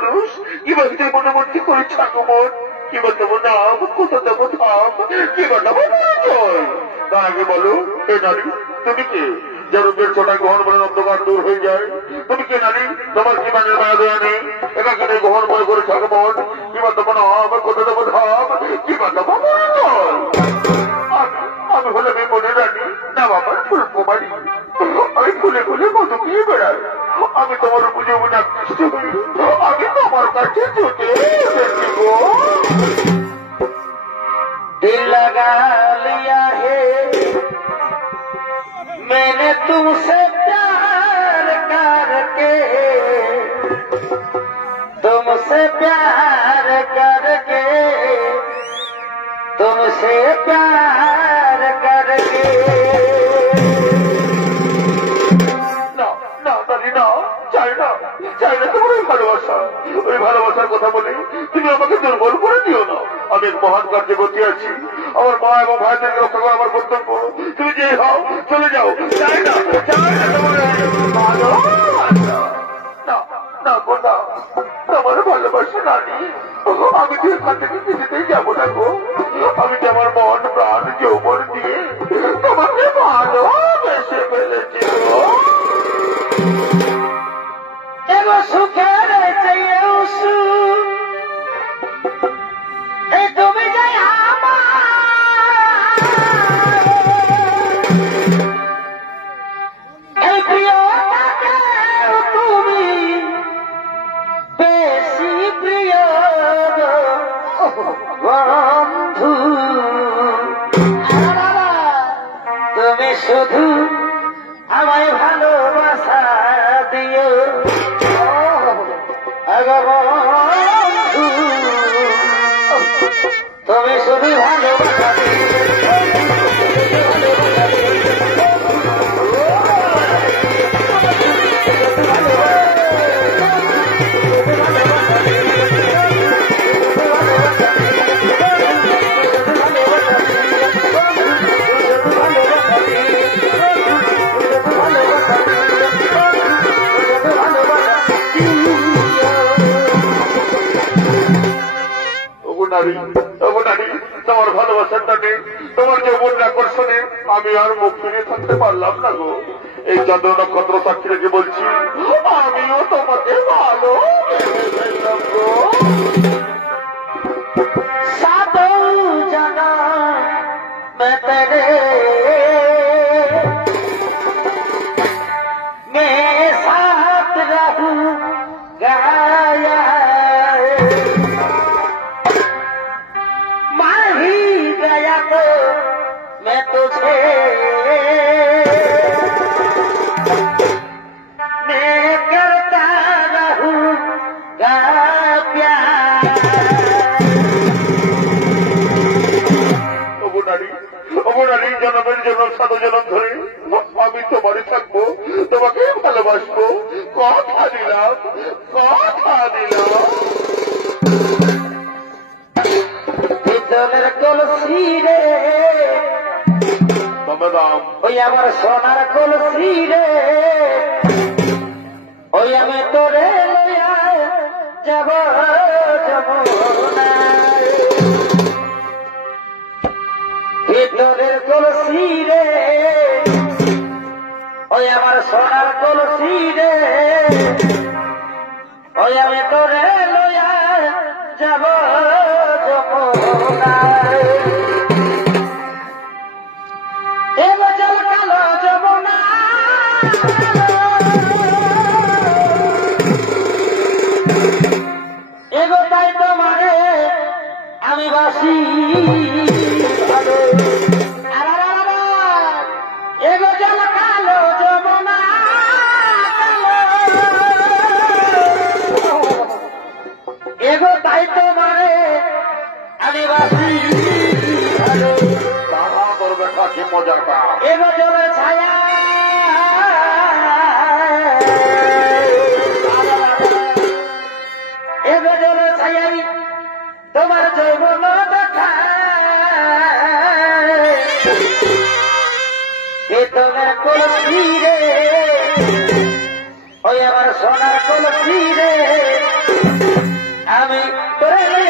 পুরুষ কিবা তুই মনোমূর্তি করে থাকো মন কিবা দেবো নাম কোথা দেবো ধাম কিবা দেবো পরিচয় তার আগে বলো এ নারী তুমি কে জরুরের ছোটায় গ্রহণ বলে অন্ধকার দূর হয়ে যায় তুমি কে নারী তোমার কি মানের মায়া দেওয়া নেই একাকিনে গ্রহণ বয় করে থাকো মন কিবা দেবো নাম কোথা দেবো ধাম কিবা দেবো পরিচয় আমি হলে মেয়ে মনে রানি না বাবার ফুলকুমারী আমি ফুলে ফুলে কত দিয়ে বেড়াই আমি তোমার পুজো না কৃষ্ণ হই আমি তোমার কাছে ছুটে গো दिल लगा लिया है मैंने तुमसे प्यार करके तुमसे प्यार करके तुमसे प्यार करके না না দাদি না চাই না তোমার ওই ভালোবাসার কথা বলে তুমি আমাকে দুর্বল করে দিও না আমি এক মহান কার্যে গতি আছি আমার মা এবং ভাইদেরকে রক্ষা করা আমার কর্তব্য তুমি যে হও চলে যাও চাই না তোমার ভালোবাসা নানি আমি তো এখান থেকে কিছুতেই যাবো না গো আমি তো আমার মন প্রাণ যৌবন দিয়ে তোমাকে ভালোবেসে ফেলেছি গো एगो सुखेर चाहिए उसू ए तुम जय ए प्रिय তুমি বেশি প্রিয় বন্ধু তুমি শুধু আমায় ভালোবাসা দিও বন্ধু তুমি শুধু ভালোবাসা তোমার ভালোবাসার টানে তোমার যৌবন আকর্ষণে আমি আর মুখ ফিরে থাকতে পারলাম না গো এই চন্দ্র নক্ষত্র সাক্ষী রেখে বলছি আমিও তোমাকে ভালো জানা মেরে मेरे साथ रहूंगा मर ही गया तो मैं तुझे मैं करता रहूंगा प्यार অবনারী জনমের জন্য সাধু জনম ধরে আমি তোমারই থাকবো তোমাকে ভালোবাসবো কথা দিলাম পিতলের কলসি রে ওই আমার সোনার কলসি রে ওই আমি তোরে লইয়া যাব ভিতরের কলসি রে ওই আমার সোনার কলসি রে ওই আমি তোরে লইয়া যাব যমুনায় এগো জল কালো যমুনা এগো তাই তোমারে আমি বাসি এগো জল কালো যমুনা এগো তাই তোমারে আমি বাসি তাহা করবে কাছে মজাটা এগো জলে ছায়া এগো জলে ছায়াই তোমার যৌবন দেখা পিতলের কলসি রে ওই আমার সোনার কলসি রে আমি তোরে